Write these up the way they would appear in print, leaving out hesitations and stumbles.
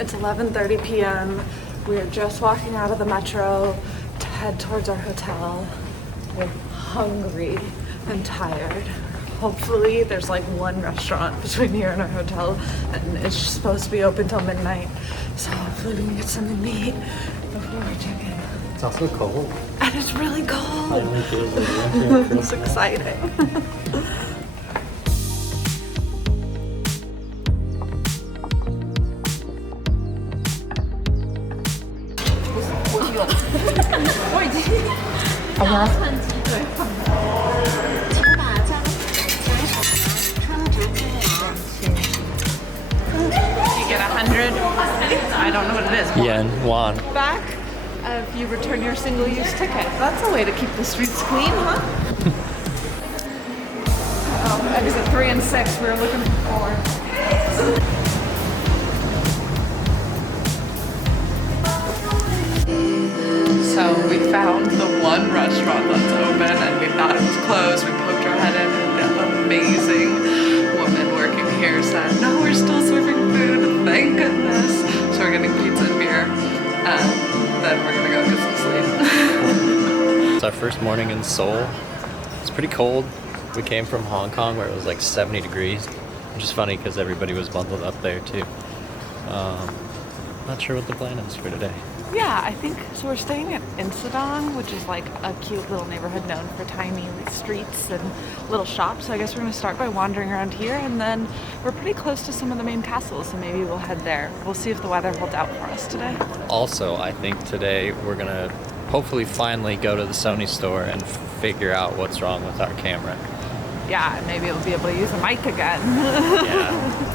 It's 11:30 p.m. We are just walking out of the metro to head towards our hotel. We're hungry and tired. Hopefully there's like one restaurant between here and our hotel, and it's supposed to be open till midnight. So hopefully we can get something to eat before we check in. It's also cold. And it's really cold. It's exciting. You get 100, I don't know what it is. Yen, won. Back if you return your single-use ticket. That's a way to keep the streets clean, huh? Exit 3 and 6, we were looking for. So we found the one restaurant that's open and we thought it was closed. We poked our head in and the amazing woman working here said, no, we're still serving food, thank goodness. So we're getting pizza and beer and then we're gonna go get some sleep. It's our first morning in Seoul. It's pretty cold. We came from Hong Kong where it was like 70 degrees, which is funny because everybody was bundled up there too. Not sure what the plan is for today. Yeah, I think, so we're staying at Insadong, which is like a cute little neighborhood known for tiny like, streets and little shops. So I guess we're gonna start by wandering around here, and then we're pretty close to some of the main castles, so maybe we'll head there. We'll see if the weather holds out for us today. Also, I think today we're gonna hopefully finally go to the Sony store and figure out what's wrong with our camera. Yeah, and maybe we'll be able to use a mic again. Yeah.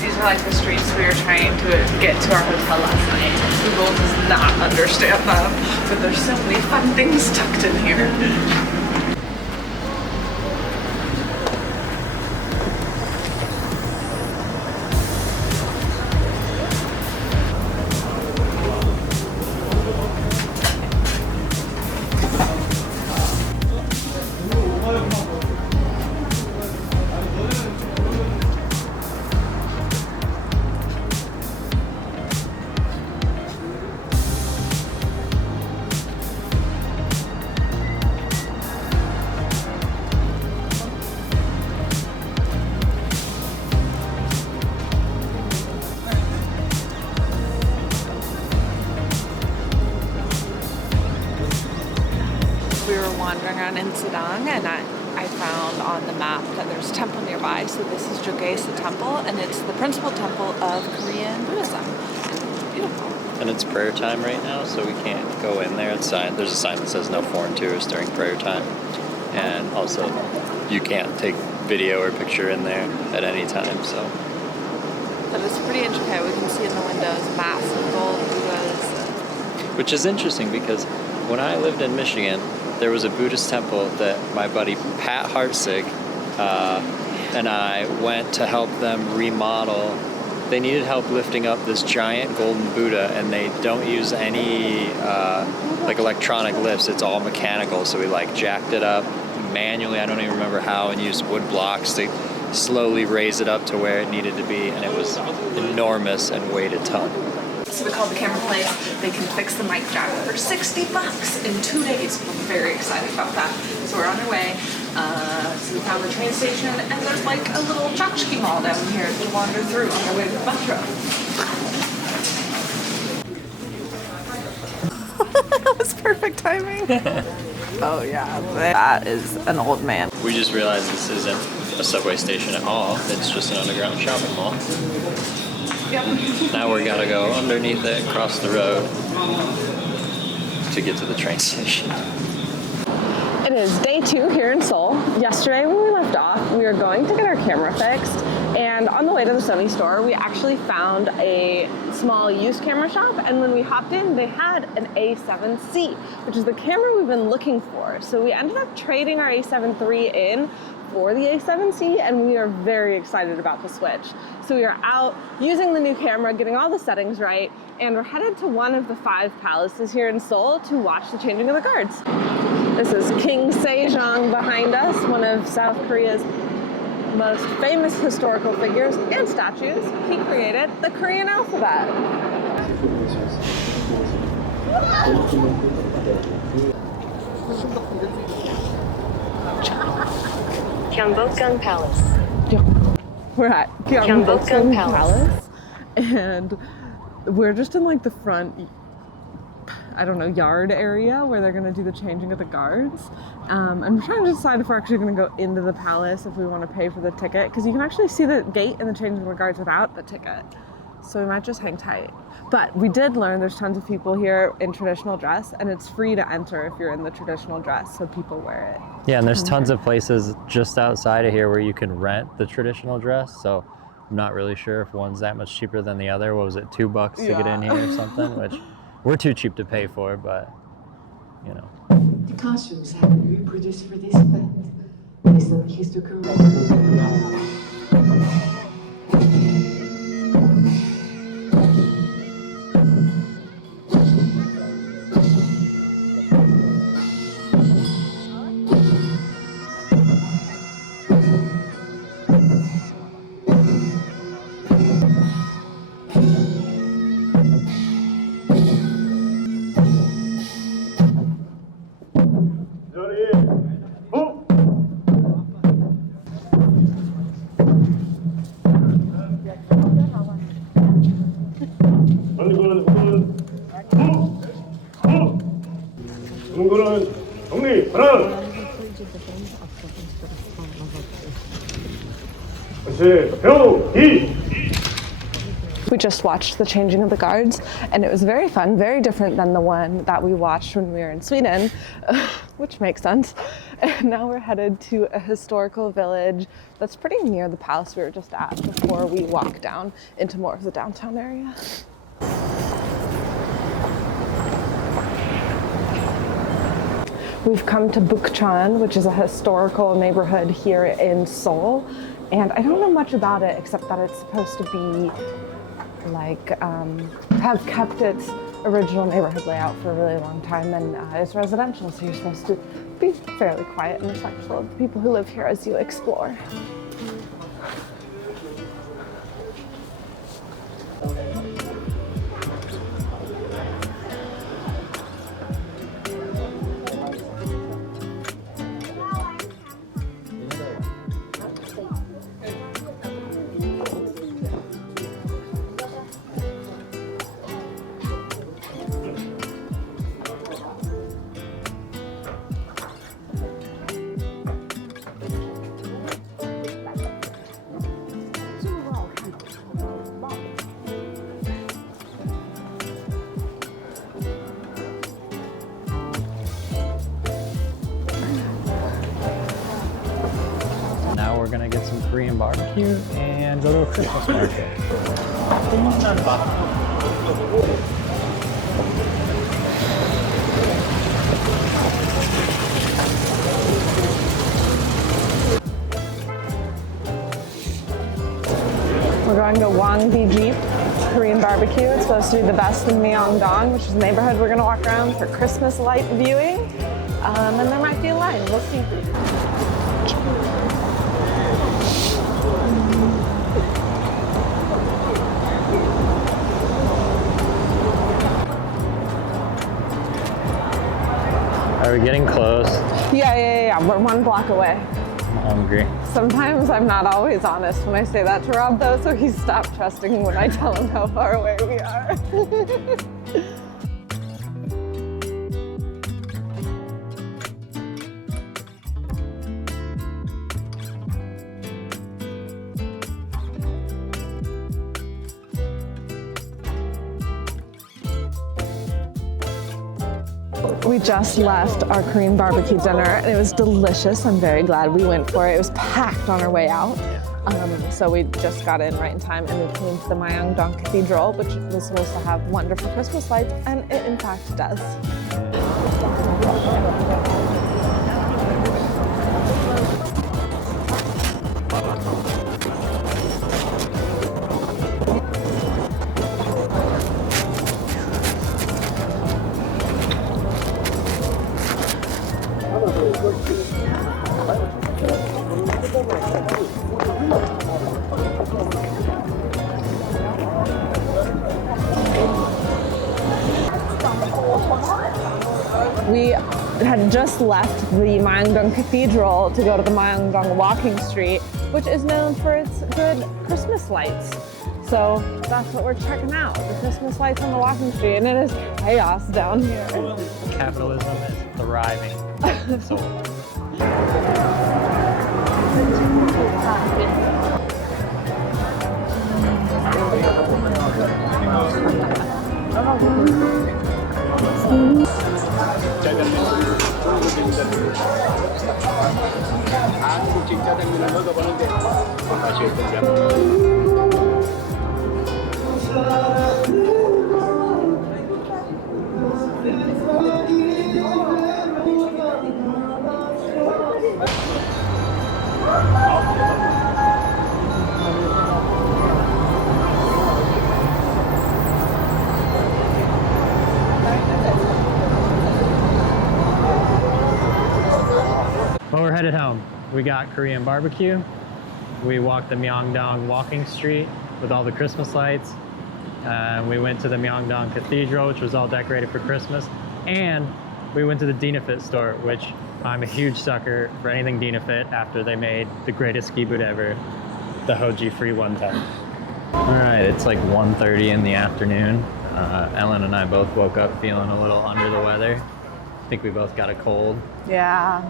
These are like the streets we were trying to get to our hotel last night. Google does not understand them, but there's so many fun things tucked in here. We were wandering around Insadong and I found on the map that there's a temple nearby. So this is Jogaesa Temple and it's the principal temple of Korean Buddhism. It's beautiful. And it's prayer time right now, so we can't go in there. There's a sign that says no foreign tourists during prayer time. And also, you can't take video or picture in there at any time, so. But it's pretty intricate. We can see in the windows massive gold Buddhas. Which is interesting because when I lived in Michigan, there was a Buddhist temple that my buddy Pat Hartzig and I went to help them remodel. They needed help lifting up this giant golden Buddha, and they don't use any like electronic lifts. It's all mechanical. So we like jacked it up manually. I don't even remember how, and used wood blocks to slowly raise it up to where it needed to be, and it was enormous and weighed a ton. So we called the camera place. They can fix the mic jack for $60 in 2 days. We're very excited about that. So we're on our way. So we found the train station, and there's like a little tchotchke mall down here to wander through on our way to the metro. That was perfect timing. Oh yeah, that is an old man. We just realized this isn't a subway station at all. It's just an underground shopping mall. Yep. Now we gotta go underneath it, cross the road to get to the train station. It is day 2 here in Seoul. Yesterday when we left off, we were going to get our camera fixed, and on the way to the Sony store, we actually found a small used camera shop, and when we hopped in, they had an A7C, which is the camera we've been looking for. So we ended up trading our A7 III in for the A7C, and we are very excited about the switch. So we are out using the new camera, getting all the settings right, and we're headed to one of the 5 palaces here in Seoul to watch the changing of the guards. This is King Sejong behind us, one of South Korea's most famous historical figures and statues, he created the Korean alphabet. Gyeongbokgung Palace. We're at Gyeongbokgung Palace, and we're just in like the front, I don't know, yard area where they're gonna do the changing of the guards. I'm trying to decide if we're actually gonna go into the palace, if we want to pay for the ticket, because you can actually see the gate and the changing of the guards without the ticket. So we might just hang tight. But we did learn there's tons of people here in traditional dress, and it's free to enter if you're in the traditional dress, so people wear it. Yeah, and there's tons of places just outside of here where you can rent the traditional dress. So I'm not really sure if one's that much cheaper than the other. What was it, $2 to get in here or something? Which we're too cheap to pay for, but you know. The costumes have been reproduced for this event based on historical records. We just watched the changing of the guards, and it was very fun, very different than the one that we watched when we were in Sweden, which makes sense. And now we're headed to a historical village that's pretty near the palace we were just at before we walk down into more of the downtown area. We've come to Bukchon, which is a historical neighborhood here in Seoul. And I don't know much about it except that it's supposed to be like, have kept its original neighborhood layout for a really long time, and it's residential, so you're supposed to be fairly quiet and respectful of the people who live here as you explore. We're gonna get some Korean barbecue and go to a Christmas market. We're going to Wangbi Jeep Korean barbecue. It's supposed to be the best in Myongdong, which is a neighborhood we're gonna walk around for Christmas light viewing. And there might be a line, we'll see. Are we getting close? Yeah. We're 1 block away. I'm hungry. Sometimes I'm not always honest when I say that to Rob, though, so he's stopped trusting when I tell him how far away we are. We just left our Korean barbecue dinner, and it was delicious. I'm very glad we went for it. It was packed on our way out. So we just got in right in time, and we came to the Myongdong Cathedral, which was supposed to have wonderful Christmas lights, and it in fact does. had just left the Myongdong Cathedral to go to the Myongdong Walking Street, which is known for its good Christmas lights. So that's what we're checking out, the Christmas lights on the walking street, and it is chaos down here. Capitalism is thriving in Seoul. Well, we're headed home. We got Korean barbecue. We walked the Myongdong walking street with all the Christmas lights. We went to the Myongdong Cathedral, which was all decorated for Christmas. And we went to the Dynafit store, which I'm a huge sucker for anything Dynafit after they made the greatest ski boot ever, the Hoji Free 110. All right, it's like 1:30 in the afternoon. Ellen and I both woke up feeling a little under the weather. I think we both got a cold. Yeah.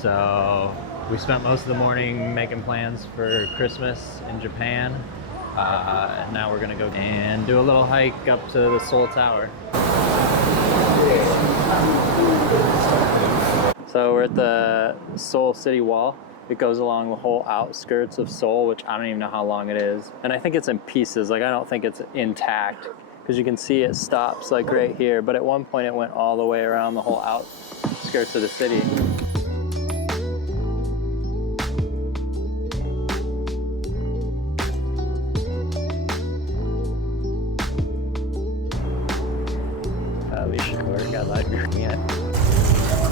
So we spent most of the morning making plans for Christmas in Japan. And now we're gonna go and do a little hike up to the Seoul Tower. So we're at the Seoul City Wall. It goes along the whole outskirts of Seoul, which I don't even know how long it is. And I think it's in pieces, like I don't think it's intact, because you can see it stops like right here, but at one point it went all the way around the whole outskirts of the city.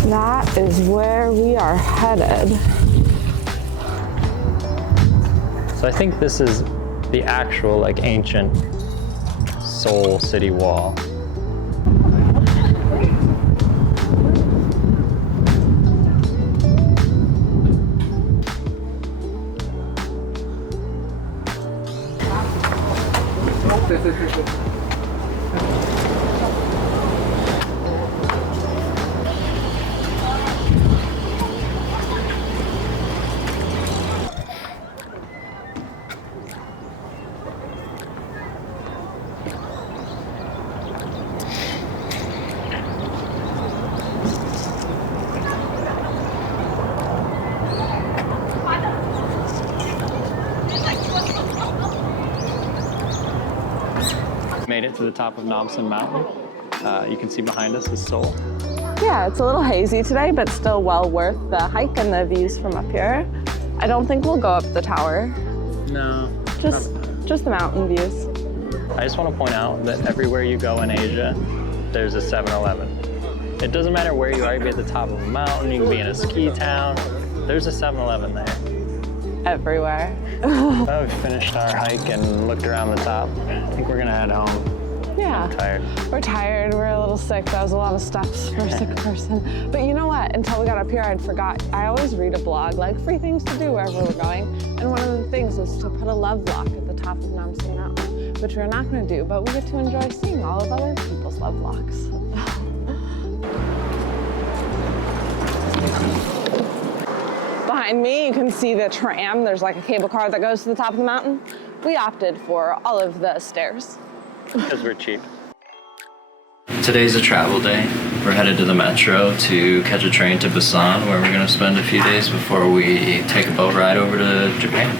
That is where we are headed. So I think this is the actual like ancient Seoul City Wall. Made it to the top of Namsen Mountain. You can see behind us is Seoul. Yeah, it's a little hazy today, but still well worth the hike and the views from up here. I don't think we'll go up the tower. No. Just the mountain views. I just want to point out that everywhere you go in Asia, there's a 7-Eleven. It doesn't matter where you are, you can be at the top of a mountain, you can be in a ski town, there's a 7-Eleven there. Everywhere. Well, we finished our hike and looked around the top. I think we're gonna head home. Yeah. I'm tired. We're tired, we're a little sick. That was a lot of steps for a sick person. But you know what? Until we got up here, I'd forgot. I always read a blog, like free things to do wherever we're going. And one of the things was to put a love lock at the top of Namasen Mountain, which we're not gonna do, but we get to enjoy seeing all of other people's love locks. Behind me, you can see the tram. There's like a cable car that goes to the top of the mountain. We opted for all of the stairs. Because we're cheap. Today's a travel day. We're headed to the metro to catch a train to Busan, where we're gonna spend a few days before we take a boat ride over to Japan.